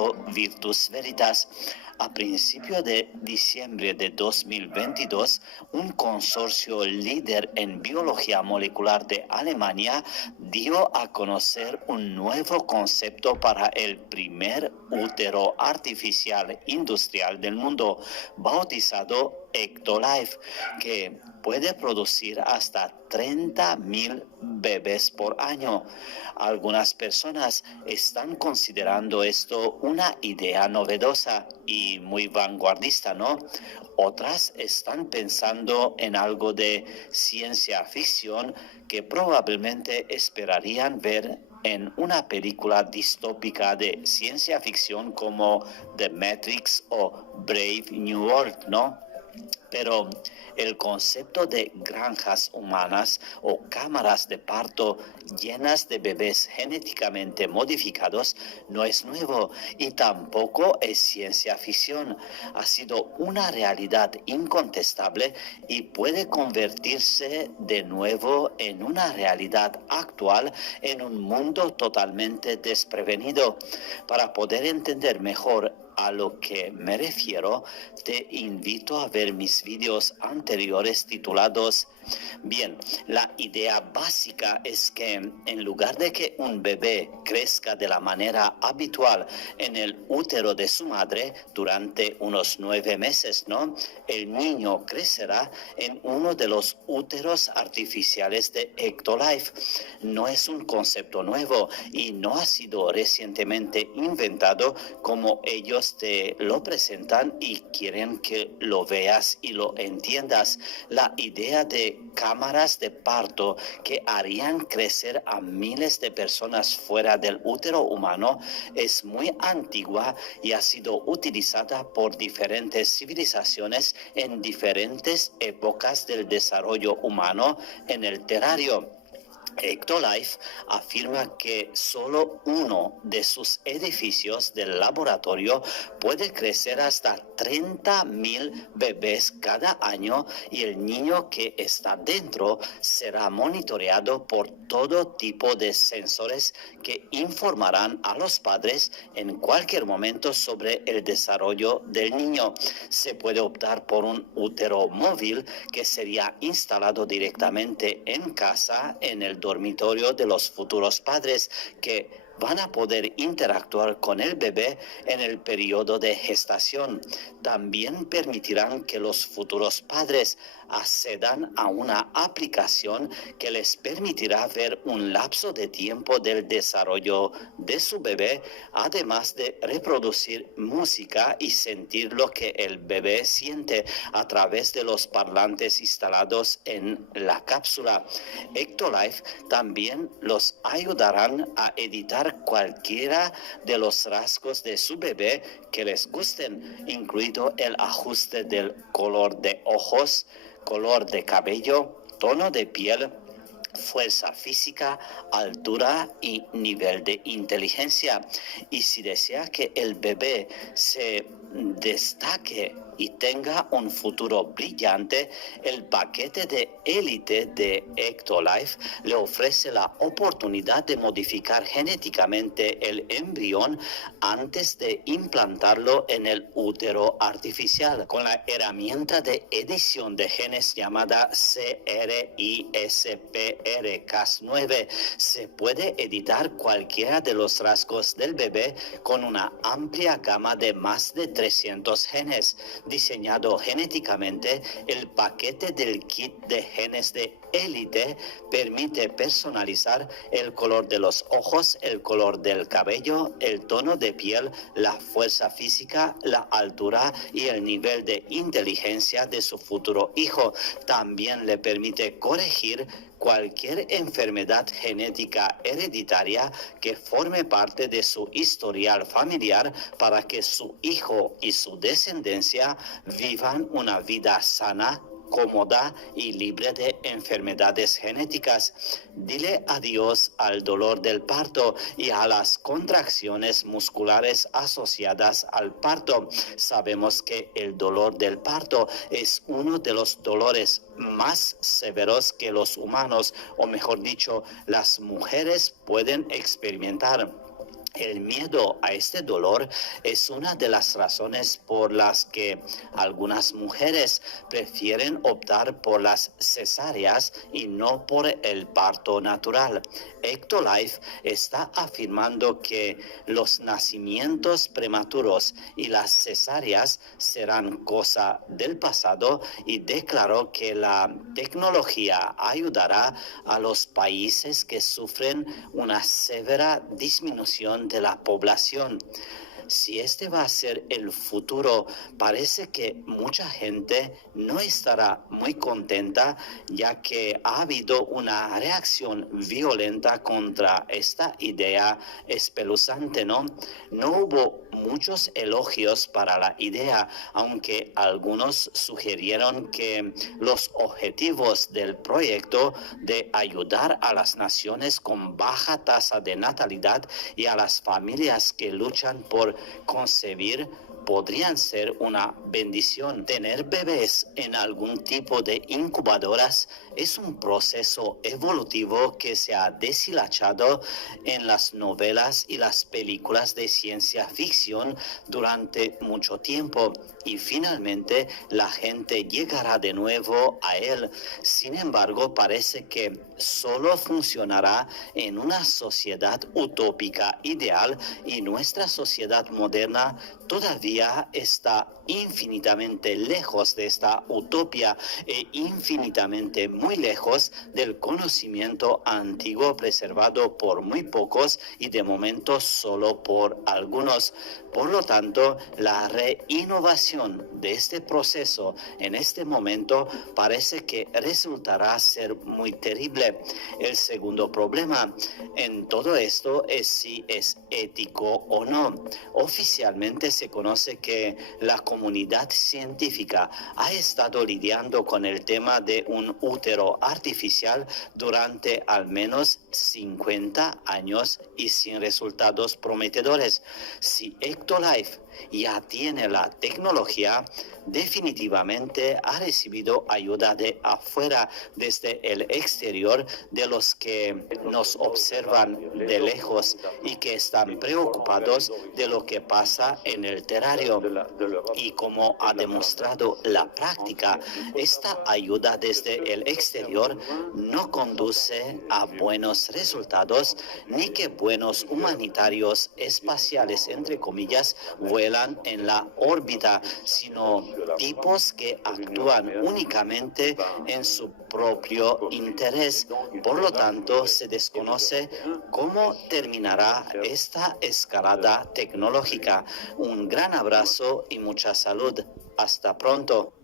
Instituto Virtus Veritas. A principios de diciembre de 2022, un consorcio líder en biología molecular de Alemania dio a conocer un nuevo concepto para el primer útero artificial industrial del mundo, bautizado Ectolife, que puede producir hasta 30.000 bebés por año. Algunas personas están considerando esto una idea novedosa y muy vanguardista, ¿no? Otras están pensando en algo de ciencia ficción que probablemente esperarían ver en una película distópica de ciencia ficción como The Matrix o Brave New World, ¿no? Pero el concepto de granjas humanas o cámaras de parto llenas de bebés genéticamente modificados no es nuevo y tampoco es ciencia ficción. Ha sido una realidad incontestable y puede convertirse de nuevo en una realidad actual en un mundo totalmente desprevenido. Para poder entender mejor a lo que me refiero, te invito a ver mis vídeos anteriores titulados. Bien, la idea básica es que en lugar de que un bebé crezca de la manera habitual en el útero de su madre durante unos 9 meses, ¿no? El niño crecerá en uno de los úteros artificiales de Ectolife. No es un concepto nuevo y no ha sido recientemente inventado como ellos te lo presentan y quieren que lo veas y lo entiendas. La idea de cámaras de parto que harían crecer a miles de personas fuera del útero humano es muy antigua y ha sido utilizada por diferentes civilizaciones en diferentes épocas del desarrollo humano en el terrario. Ectolife afirma que solo uno de sus edificios del laboratorio puede crecer hasta 30.000 bebés cada año y el niño que está dentro será monitoreado por todo tipo de sensores que informarán a los padres en cualquier momento sobre el desarrollo del niño. Se puede optar por un útero móvil que sería instalado directamente en casa en el dormitorio de los futuros padres, que van a poder interactuar con el bebé en el periodo de gestación. También permitirán que los futuros padres accedan a una aplicación que les permitirá ver un lapso de tiempo del desarrollo de su bebé, además de reproducir música y sentir lo que el bebé siente a través de los parlantes instalados en la cápsula. Ectolife también los ayudarán a editar cualquiera de los rasgos de su bebé que les gusten, incluido el ajuste del color de ojos, color de cabello, tono de piel, fuerza física, altura y nivel de inteligencia. Y si desea que el bebé se destaque y tenga un futuro brillante, el paquete de élite de Ectolife le ofrece la oportunidad de modificar genéticamente el embrión antes de implantarlo en el útero artificial con la herramienta de edición de genes llamada CRISPR-Cas9. Se puede editar cualquiera de los rasgos del bebé con una amplia gama de más de 300 genes. Diseñado genéticamente, el paquete del kit de genes de élite permite personalizar el color de los ojos, el color del cabello, el tono de piel, la fuerza física, la altura y el nivel de inteligencia de su futuro hijo. También le permite corregir cualquier enfermedad genética hereditaria que forme parte de su historial familiar para que su hijo y su descendencia vivan una vida sana, cómoda y libre de enfermedades genéticas. Dile adiós al dolor del parto y a las contracciones musculares asociadas al parto. Sabemos que el dolor del parto es uno de los dolores más severos que los humanos, o mejor dicho, las mujeres pueden experimentar. El miedo a este dolor es una de las razones por las que algunas mujeres prefieren optar por las cesáreas y no por el parto natural. Ectolife está afirmando que los nacimientos prematuros y las cesáreas serán cosa del pasado y declaró que la tecnología ayudará a los países que sufren una severa disminución de la población. Si este va a ser el futuro, parece que mucha gente no estará muy contenta, ya que ha habido una reacción violenta contra esta idea espeluznante, ¿no? No hubo muchos elogios para la idea, aunque algunos sugirieron que los objetivos del proyecto de ayudar a las naciones con baja tasa de natalidad y a las familias que luchan por concebir podrían ser una bendición. Tener bebés en algún tipo de incubadoras es un proceso evolutivo que se ha deshilachado en las novelas y las películas de ciencia ficción durante mucho tiempo y finalmente la gente llegará de nuevo a él. Sin embargo, parece que solo funcionará en una sociedad utópica ideal y nuestra sociedad moderna todavía está infinitamente lejos de esta utopía e infinitamente muy lejos del conocimiento antiguo preservado por muy pocos y de momento solo por algunos. Por lo tanto, la reinnovación de este proceso en este momento parece que resultará ser muy terrible. El segundo problema en todo esto es si es ético o no. Oficialmente se conoce que la comunidad científica ha estado lidiando con el tema de un útero artificial durante al menos 50 años y sin resultados prometedores. Si Ectolife ya tiene la tecnología, definitivamente ha recibido ayuda de afuera, desde el exterior, de los que nos observan de lejos y que están preocupados de lo que pasa en el terrario. Y como ha demostrado la práctica, esta ayuda desde el exterior no conduce a buenos resultados, ni que buenos humanitarios espaciales, entre comillas, vuelan en la órbita, sino tipos que actúan únicamente en su propio interés. Por lo tanto, se desconoce cómo terminará esta escalada tecnológica. Un gran abrazo y mucha salud. Hasta pronto.